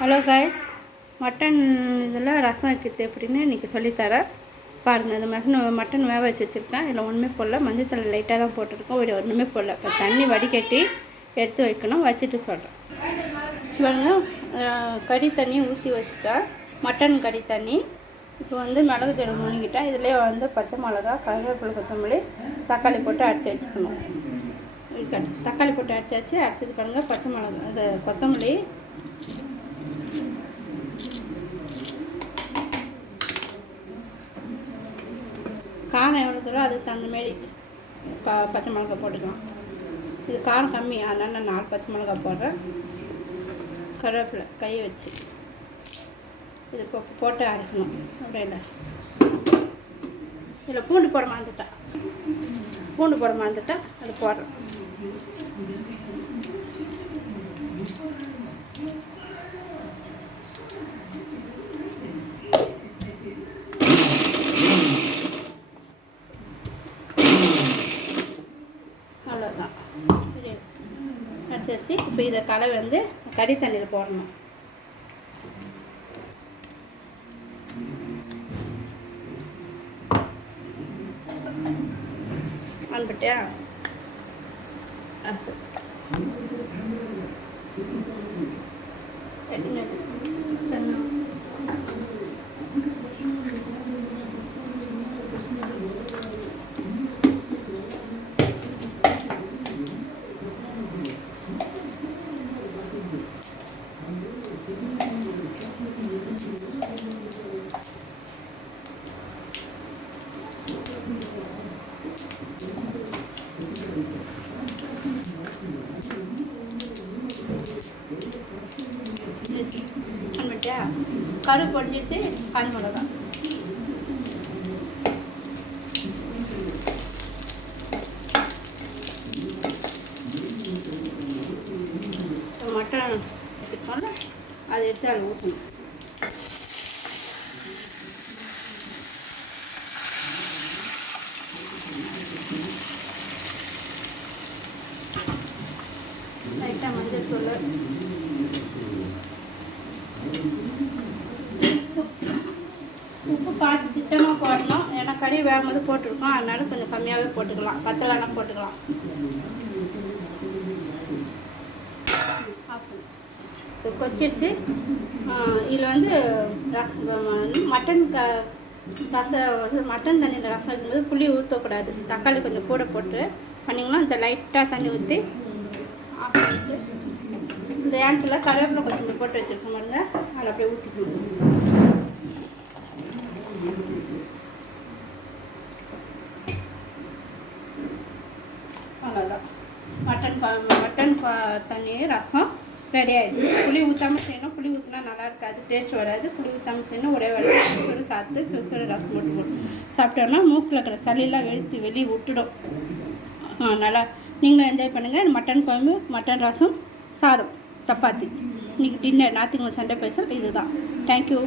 Hello guys, mutton இதில் ரசம் வைக்கிறது எப்படின்னு இன்றைக்கி சொல்லித்தரேன் பாருங்கள். இந்த மட்டன் வேக வச்சு வச்சுருக்கேன். இதில் ஒன்றுமே போடல, மஞ்சள் தலை லைட்டாக தான் போட்டிருக்கோம். ஒரு ஒன்றுமே போடல. இப்போ தண்ணி வடிகட்டி எடுத்து வைக்கணும். வச்சுட்டு சொல்கிறேன் பாருங்கள். கறி தண்ணி ஊற்றி வச்சுட்டேன், மட்டன் கறி தண்ணி. இப்போ மிளகு ஜீரகம் முழுங்கிட்டேன். இதிலே பச்சை மிளகா, கருவேப்பிலை, கொத்தமல்லி, தக்காளி போட்டு அரைச்சி வச்சுக்கணும். தக்காளி போட்டு அரைச்சது பாருங்கள். பச்சை மிளகா, அந்த கொத்தமல்லி, காரம் எவ்வளோ தூரம் அதுக்கு தகுந்தமாரி பச்சை மிளகா போட்டுக்கலாம். இது காரம் கம்மி, அதனால் நான் 4 பச்சை மிளகா போடுறேன். கருவேப்பிலை கை வச்சு இது போட்டு அரைக்கணும். அப்படியே இதில் பூண்டு போட மறந்துட்டேன். அது போடுறேன். அவ்வளோதான், அரைச்சி இப்போ இதை கலவை கறி தண்ணியில் போடணும். அனுப்பிட்டியா? அனுப்பிட்டியா? கரு பொடிஞ்சிட்டு காஞ்சி மிளகா, மட்டன் எடுத்துக்கோங்க. அதை எடுத்து அதில் ஊற்றணும். லைட்டாக மஞ்சள் தூள், உப்பு பார்த்து திட்டமாக போடணும். ஏன்னா கறி வேகும்போது போட்டிருக்கோம், அதனால கொஞ்சம் கம்மியாகவே போட்டுக்கலாம். பத்தலைனா போட்டுக்கலாம். இது கொச்சிடுச்சு. இதில் மட்டன் தண்ணியில் ரசம் வைக்கும்போது புளி ஊற்றக்கூடாது. தக்காளி கொஞ்சம் கூட போட்டு பண்ணிங்கன்னா இந்த லைட்டாக தண்ணி ஊற்றி இந்த ஏன்ட்டில் கருவேப்பிலை கொத்தமல்லி போட்டு வச்சுருக்கோம் பாருங்க, அதில் அப்படியே ஊற்றிக்கணும். அவ்வளோதான், மட்டன் தண்ணி ரசம் ரெடி ஆகிடுச்சு. புளி ஊற்றாமல் செய்யணும். புளி ஊற்றினா நல்லா இருக்காது, டேஸ்ட் வராது. புளி ஊற்றாமல் செய்யணும். ஒரே வேலை சுறு சாப்பிட்டு சுறு ரசம் போட்டு சாப்பிட்டோம்னா மூக்கில் இருக்கிற சளியெல்லாம் வெளியே விட்டுடும். நல்லா நீங்களும் என்ஜாய் பண்ணுங்கள். மட்டன் குழம்பு, மட்டன் ரசம், சாதம், சப்பாத்தி. இன்றைக்கி டின்னர் ஞாயிற்றுக்கிழமை சண்டே ஸ்பெஷல் இதுதான். தேங்க்யூ.